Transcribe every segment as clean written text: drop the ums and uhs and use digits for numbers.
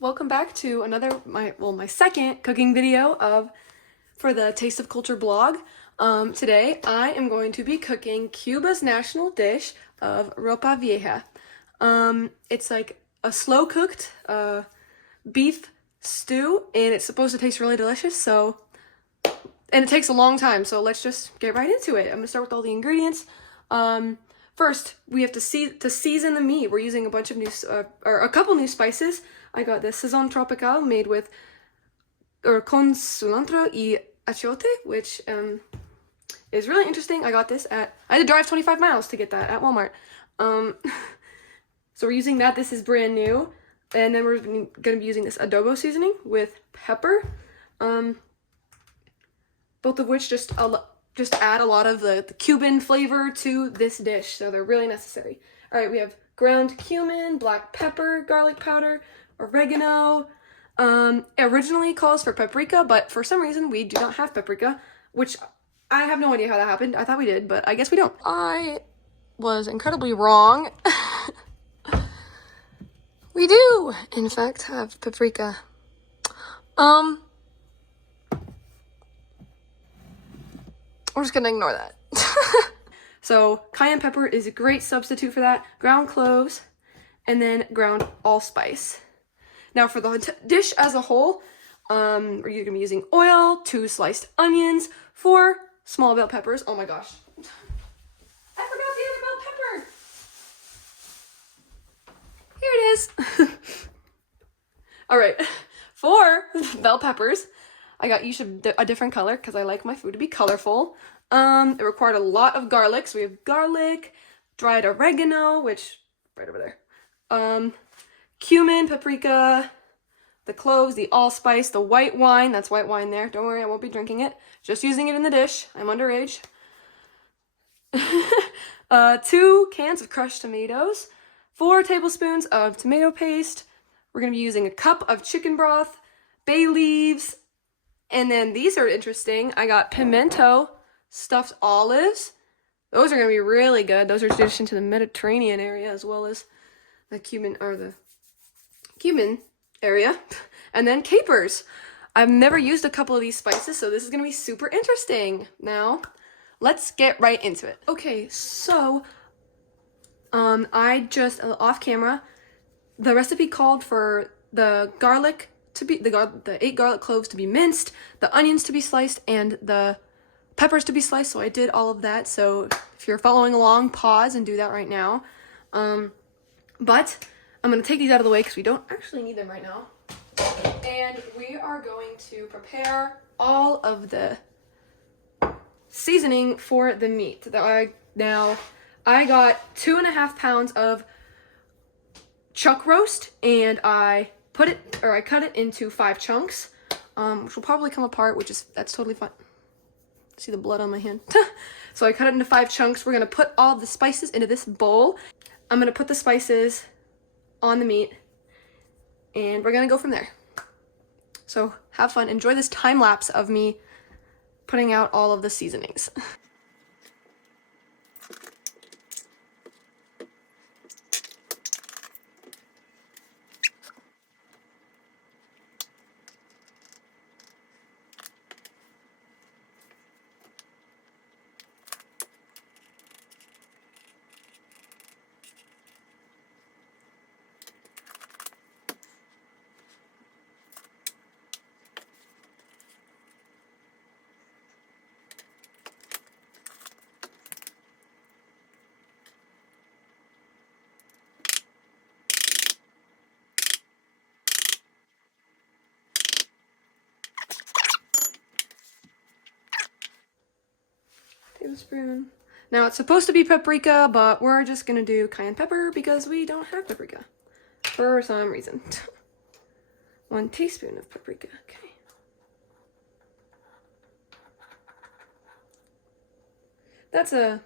Welcome back to my second cooking video for the Taste of Culture blog. Today I am going to be cooking Cuba's national dish of Ropa Vieja. It's like a slow cooked beef stew, and it's supposed to taste really delicious. And it takes a long time, so let's just get right into it. I'm gonna start with all the ingredients. First, we have to season the meat. We're using a bunch of a couple new spices. I got this Sazon Tropical made with con cilantro y achiote, which is really interesting. I got this I had to drive 25 miles to get that at Walmart. So we're using that. This is brand new. And then we're going to be using this adobo seasoning with pepper. Both of which just add a lot of the Cuban flavor to this dish, so they're really necessary. All right, we have ground cumin, black pepper, garlic powder, oregano. Originally calls for paprika, but for some reason we do not have paprika, which I have no idea how that happened. I thought we did, but I guess we don't. I was incredibly wrong. We do, in fact, have paprika. We're just gonna ignore that. So cayenne pepper is a great substitute for that. Ground cloves, and then ground allspice. Now for the dish as a whole, we're gonna be using oil, 2 sliced onions, 4 small bell peppers. Oh my gosh. I forgot the other bell pepper. Here it is. All right, 4 bell peppers. I got each a different color because I like my food to be colorful. It required a lot of garlic, so we have garlic, dried oregano, which right over there. Cumin, paprika, the cloves, the allspice, the white wine. That's white wine there. Don't worry, I won't be drinking it. Just using it in the dish. I'm underage. 2 cans of crushed tomatoes, 4 tablespoons of tomato paste. We're gonna be using a cup of chicken broth, bay leaves. And then these are interesting. I got pimento stuffed olives. Those are going to be really good. Those are tradition to the Mediterranean area as well as the Cuban area. And then capers. I've never used a couple of these spices, so this is going to be super interesting. Now, let's get right into it. Okay, so I just off camera, the recipe called for the garlic to be the 8 garlic cloves to be minced, the onions to be sliced, and the peppers to be sliced. So I did all of that. So if you're following along, pause and do that right now. But I'm gonna take these out of the way because we don't actually need them right now. And we are going to prepare all of the seasoning for the meat. Now I got 2.5 pounds of chuck roast, and I cut it into 5 chunks, which will probably come apart, that's totally fine. See the blood on my hand? So I cut it into 5 chunks. We're gonna put all the spices into this bowl. I'm gonna put the spices on the meat, and we're gonna go from there. So have fun. Enjoy this time lapse of me putting out all of the seasonings. Tablespoon. Now it's supposed to be paprika, but we're just gonna do cayenne pepper because we don't have paprika for some reason. 1 teaspoon of paprika. Okay. That's a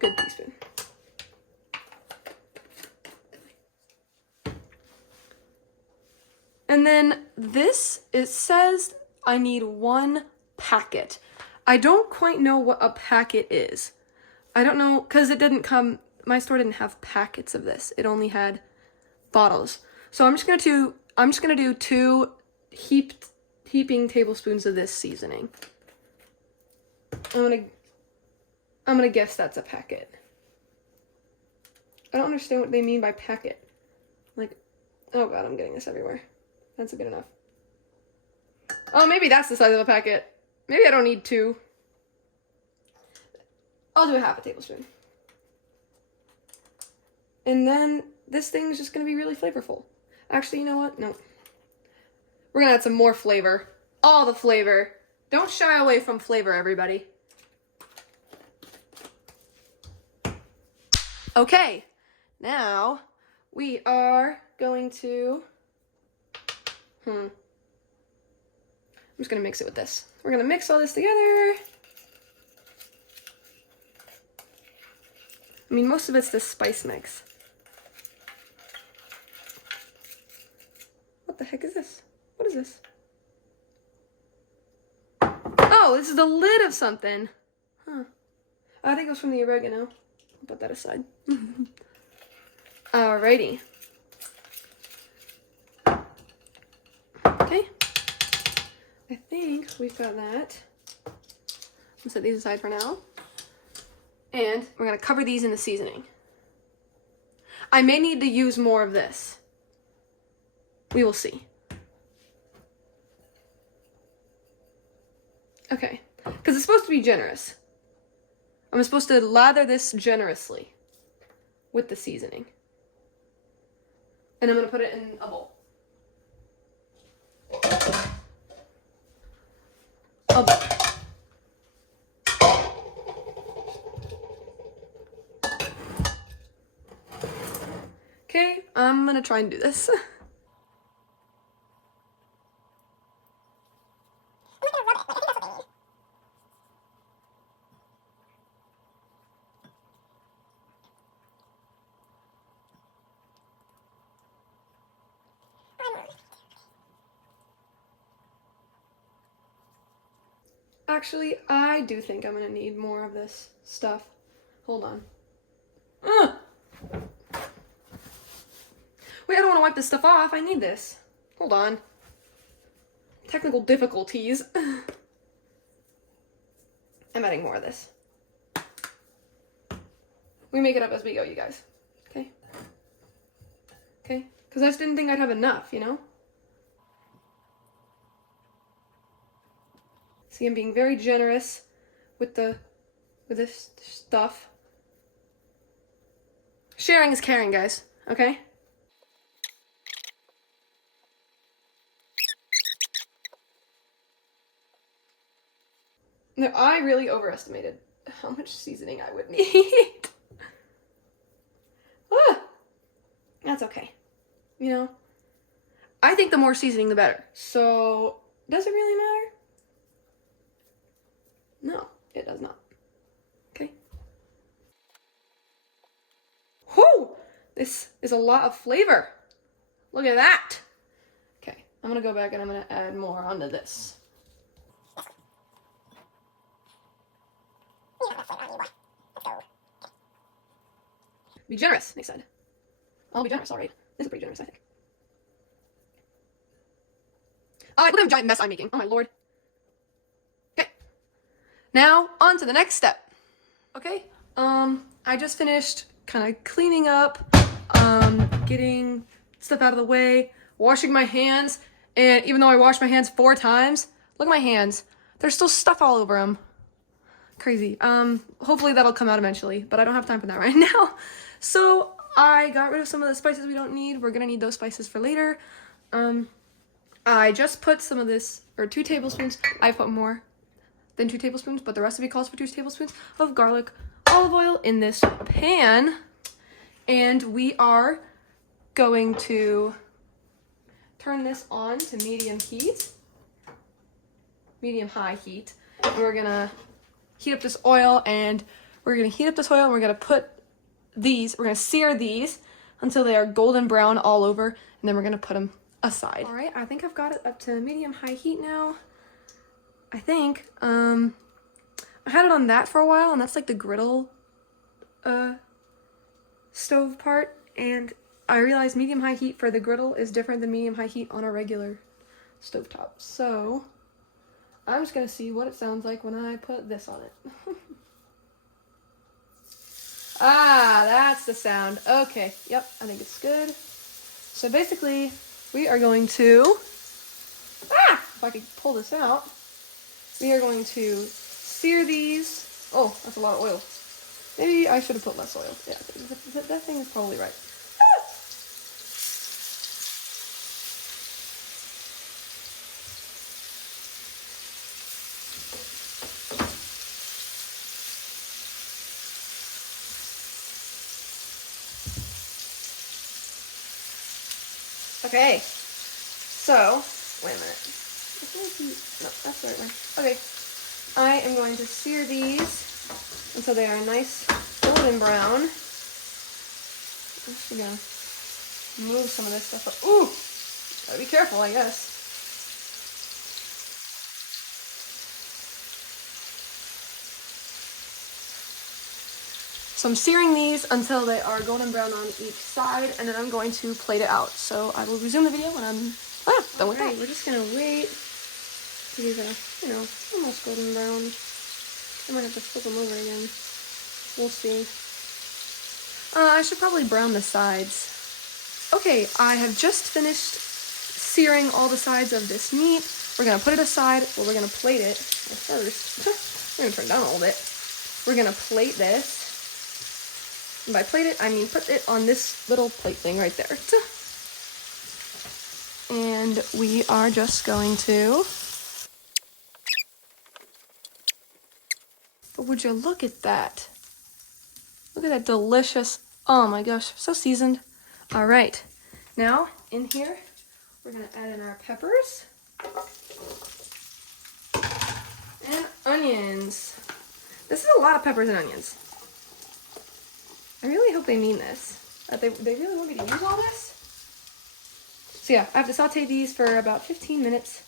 good teaspoon. And then it says I need 1 packet. I don't quite know what a packet is. I don't know, because my store didn't have packets of this. It only had bottles. So I'm just going to I'm just gonna do 2 heaping tablespoons of this seasoning. I'm gonna guess that's a packet. I don't understand what they mean by packet. Like, oh god, I'm getting this everywhere. That's good enough. Oh, maybe that's the size of a packet. Maybe I don't need 2. I'll do a half a tablespoon. And then this thing is just gonna be really flavorful. Actually, you know what? No. We're gonna add some more flavor. All the flavor. Don't shy away from flavor, everybody. Okay, now we are going to, I'm just gonna mix it with this. We're gonna mix all this together. I mean, most of it's this spice mix. What the heck is this? What is this? Oh, this is the lid of something. Huh. I think it was from the oregano. I'll put that aside. Alrighty. Okay. I think we've got that. I'll set these aside for now. And we're gonna cover these in the seasoning. I may need to use more of this. We will see. Okay, because it's supposed to be generous. I'm supposed to lather this generously with the seasoning. And I'm gonna put it in a bowl. A bowl. Okay, I'm gonna try and do this. Actually, I do think I'm gonna need more of this stuff. Hold on. Ugh! Wait, I don't want to wipe this stuff off. I need this. Hold on. Technical difficulties. I'm adding more of this. We make it up as we go, you guys. Okay? Okay? Because I just didn't think I'd have enough, you know? See, I'm being very generous with this stuff. Sharing is caring, guys. Okay? No, I really overestimated how much seasoning I would need. Ah, that's okay. You know? I think the more seasoning, the better. So, does it really matter? No, it does not. Okay? Whoo! This is a lot of flavor. Look at that. Okay, I'm gonna go back and I'm gonna add more onto this. Be generous, they said. I'll be generous, alright. This is pretty generous, I think. Look at the giant mess I'm making. Oh my lord. Okay. Now, on to the next step. Okay, I just finished kind of cleaning up, getting stuff out of the way, washing my hands, and even though I washed my hands 4 times, look at my hands. There's still stuff all over them. Crazy. Hopefully that'll come out eventually, but I don't have time for that right now. So I got rid of some of the spices we don't need. We're gonna need those spices for later. I just put some of this, or 2 tablespoons. I put more than 2 tablespoons, but the recipe calls for 2 tablespoons of garlic olive oil in this pan. And we are going to turn this on to medium heat, medium-high heat. And we're gonna heat up this oil, and we're gonna put these, we're gonna sear these until they are golden brown all over, and then we're gonna put them aside. All right, I think I've got it up to medium-high heat now. I think, I had it on that for a while, and that's like the griddle, stove part, and I realized medium-high heat for the griddle is different than medium-high heat on a regular stovetop. So I'm just gonna see what it sounds like when I put this on it. Ah, that's the sound. Okay, yep, I think it's good. So basically, we are going to, if I could pull this out, we are going to sear these. Oh, that's a lot of oil. Maybe I should have put less oil. Yeah, that thing is probably right. Okay, so, wait a minute. No, that's the right one. Okay, I am going to sear these until they are nice golden brown. I'm just gonna move some of this stuff up. Ooh! Gotta be careful, I guess. So I'm searing these until they are golden brown on each side, and then I'm going to plate it out. So I will resume the video when I'm done with that. We're just gonna wait till these are, almost golden brown. I might have to flip them over again. We'll see. I should probably brown the sides. Okay, I have just finished searing all the sides of this meat. We're gonna put it aside, we're gonna plate it. Well, first, we're gonna turn it down a little bit. We're gonna plate this. And by plate it, I mean put it on this little plate thing right there. And we are just going to... But would you look at that? Look at that delicious... Oh my gosh, so seasoned. All right, now in here, we're gonna add in our peppers and onions. This is a lot of peppers and onions. I really hope they mean this, that they really want me to use all this. So yeah, I have to saute these for about 15 minutes,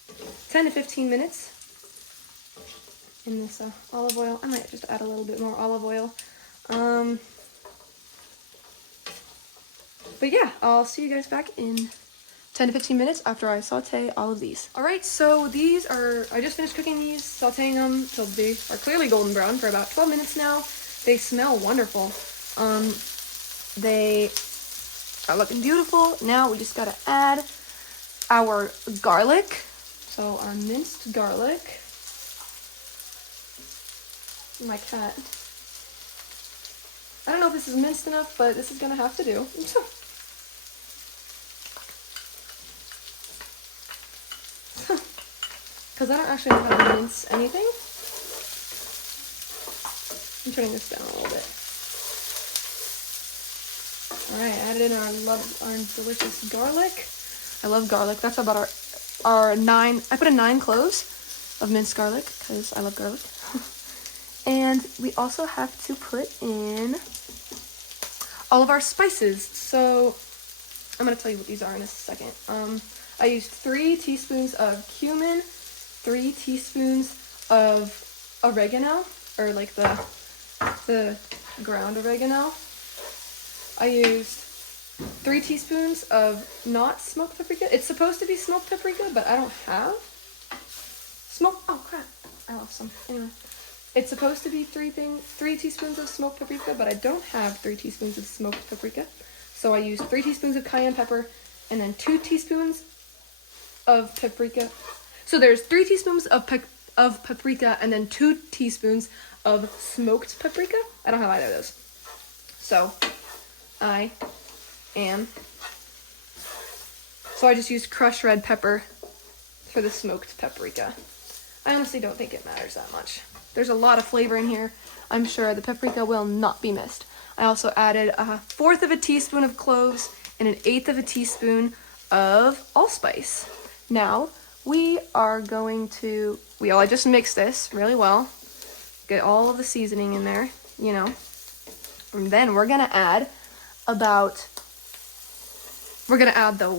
10 to 15 minutes in this olive oil. I might just add a little bit more olive oil. But yeah, I'll see you guys back in 10 to 15 minutes after I saute all of these. All right, so these are, I just finished cooking these, sauteing them till they are clearly golden brown for about 12 minutes now. They smell wonderful. They are looking beautiful. Now we just gotta add our garlic. So our minced garlic. My cat. I don't know if this is minced enough, but this is gonna have to do. Because I don't actually know how to mince anything. I'm turning this down a little bit. Alright, added in our delicious garlic. I love garlic. That's about our 9, I put in 9 cloves of minced garlic because I love garlic. And we also have to put in all of our spices. So I'm going to tell you what these are in a second. I used 3 teaspoons of cumin, 3 teaspoons of oregano, or like the ground oregano. I used 3 teaspoons of not smoked paprika. It's supposed to be smoked paprika, but I don't have smoked. Oh crap! I lost some. Anyway, it's supposed to be 3 teaspoons of smoked paprika, but I don't have 3 teaspoons of smoked paprika. So I used 3 teaspoons of cayenne pepper, and then 2 teaspoons of paprika. So there's 3 teaspoons of paprika, and then 2 teaspoons of smoked paprika. I don't have either of those. So I just used crushed red pepper for the smoked paprika. I honestly don't think it matters that much. There's a lot of flavor in here. I'm sure the paprika will not be missed. I also added 1/4 of a teaspoon of cloves and 1/8 of a teaspoon of allspice. Now, I just mix this really well. Get all of the seasoning in there, And then we're gonna add the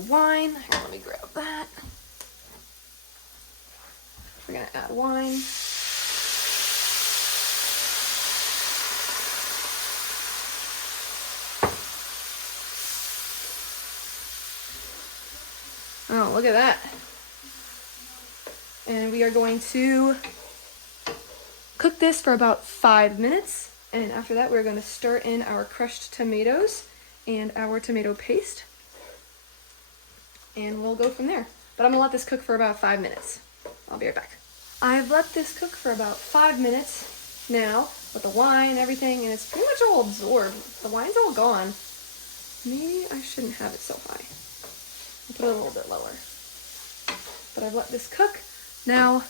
wine. Here, let me grab that. We're gonna add wine. Oh, look at that. And we are going to cook this for about 5 minutes. And after that, we're going to stir in our crushed tomatoes and our tomato paste. And we'll go from there. But I'm going to let this cook for about 5 minutes. I'll be right back. I've let this cook for about 5 minutes now with the wine and everything, and it's pretty much all absorbed. The wine's all gone. Maybe I shouldn't have it so high. I'll put it a little bit lower. But I've let this cook. Now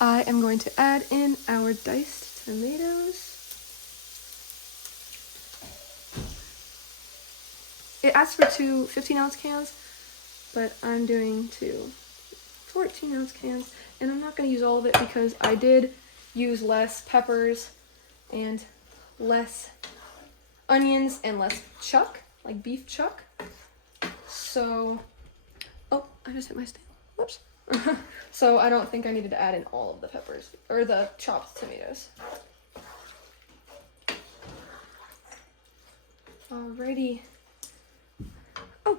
I am going to add in our diced tomatoes. It asks for two 15-ounce cans, but I'm doing two 14-ounce cans. And I'm not going to use all of it because I did use less peppers and less onions and less chuck, like beef chuck. So, oh, I just hit my stand. Whoops. So I don't think I needed to add in all of the peppers or the chopped tomatoes. Alrighty. Oh,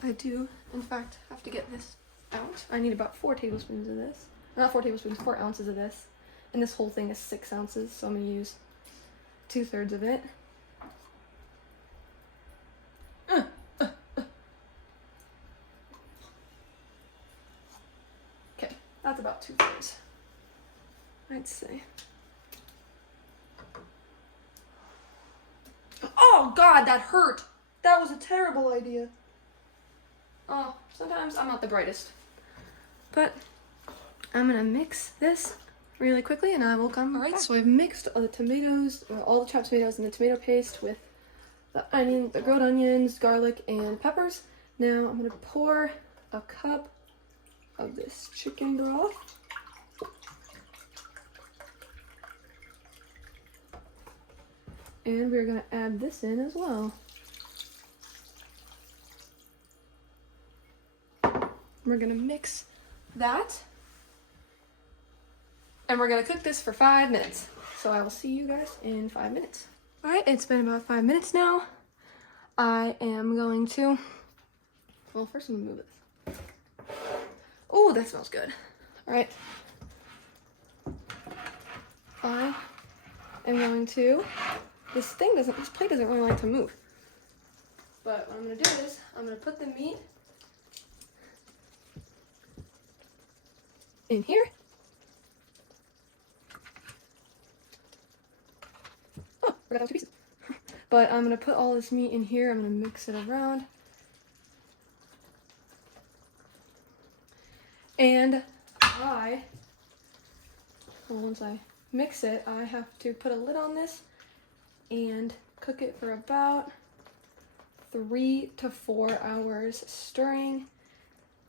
I do, in fact, have to get this out. I need about 4 tablespoons of this. Not 4 tablespoons, 4 ounces of this. And this whole thing is 6 ounces, so I'm going to use 2/3 of it. Okay, that's about 2/3, I'd say. Oh God, that hurt! That was a terrible idea. Oh, sometimes I'm not the brightest. But I'm gonna mix this really quickly and I will come back. So I've mixed the tomatoes, all the chopped tomatoes and the tomato paste with the onion, the grilled onions, garlic, and peppers. Now I'm gonna pour a cup of this chicken broth. And we're gonna add this in as well. We're gonna mix that. And we're gonna cook this for 5 minutes. So I will see you guys in 5 minutes. All right, it's been about 5 minutes now. I am going to, well, first I'm gonna move this. Oh, that smells good. All right. I am going to, this plate doesn't really like to move. But what I'm gonna do is, I'm gonna put the meat in here. Oh, forgot those 2 pieces. But I'm gonna put all this meat in here. I'm gonna mix it around. And once I mix it, I have to put a lid on this and cook it for about 3 to 4 hours, stirring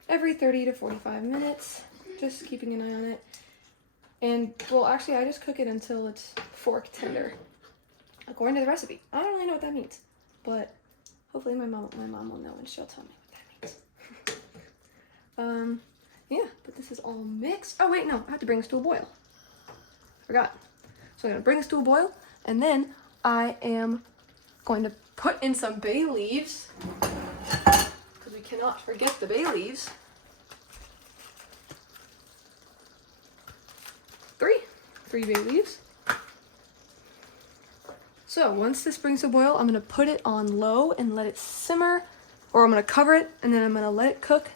every 30 to 45 minutes, just keeping an eye on it. And, well, actually, I just cook it until it's fork tender, according to the recipe. I don't really know what that means, but hopefully my mom will know and she'll tell me what that means. Yeah, but this is all mixed. Oh, wait, no, I have to bring this to a boil. Forgot. So I'm gonna bring this to a boil, and then I am going to put in some bay leaves, because we cannot forget the bay leaves. 3 bay leaves. So once this brings to a boil, I'm gonna put it on low and let it simmer, or I'm gonna cover it, and then I'm gonna let it cook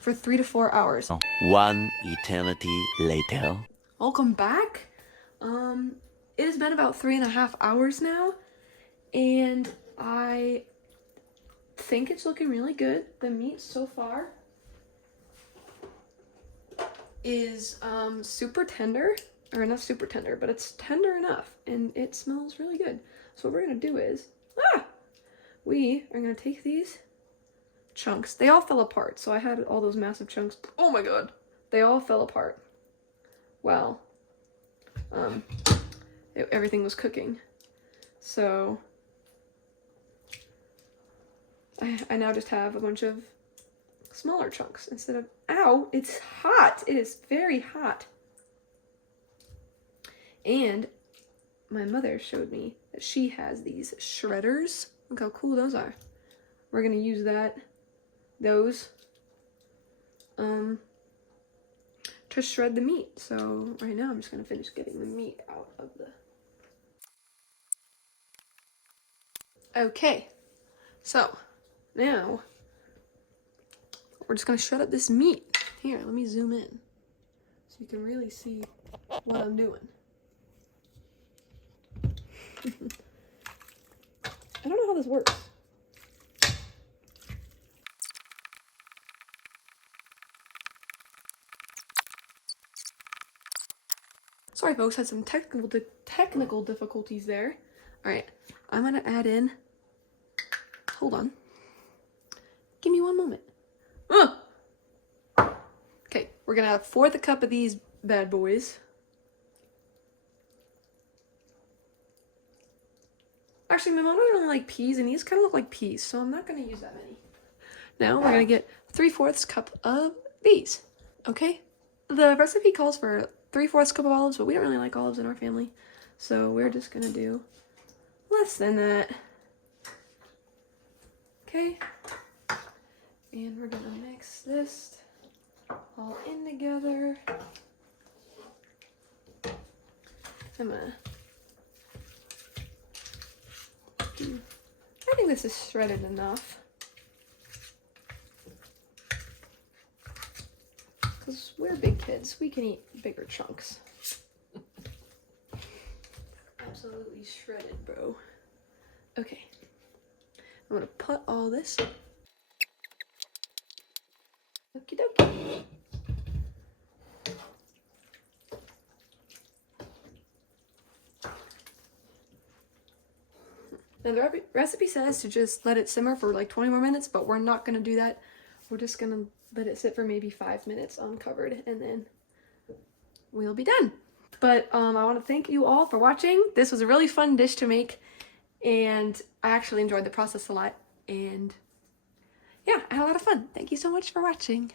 for 3 to 4 hours. 1 eternity later. Welcome back. It has been about 3.5 hours now, and I think it's looking really good. The meat so far is super tender, or not super tender, but it's tender enough, and it smells really good. So what we're gonna do is, we are gonna take these chunks. They all fell apart, so I had all those massive chunks. Oh my god, they all fell apart. Well, everything was cooking. So I now just have a bunch of smaller chunks instead of, ow, it's hot. It is very hot. And my mother showed me that she has these shredders. Look how cool those are. We're gonna use those to shred the meat. So right now I'm just gonna finish getting the meat out of the... Okay, so now we're just gonna shred up this meat. Here, let me zoom in so you can really see what I'm doing. I don't know how this works. Sorry folks, had some technical difficulties there. All right, I'm gonna add in, hold on. Give me one moment. Okay, we're gonna have 1/4 cup of these bad boys. Actually, my mom doesn't really like peas, and these kind of look like peas, so I'm not gonna use that many. Now we're gonna get 3/4 cup of these. Okay, the recipe calls for 3/4 cup of olives, but we don't really like olives in our family, so we're just gonna do less than that. Okay, and we're gonna mix this all in together. I'm gonna do, I think this is shredded enough. Because we're big kids, we can eat bigger chunks. Absolutely shredded, bro. Okay, I'm gonna put all this. Okie dokie. Now the recipe says to just let it simmer for like 20 more minutes, but we're not gonna do that. We're just gonna let it sit for maybe 5 minutes uncovered, and then we'll be done. But I want to thank you all for watching. This was a really fun dish to make, and I actually enjoyed the process a lot. And yeah, I had a lot of fun. Thank you so much for watching.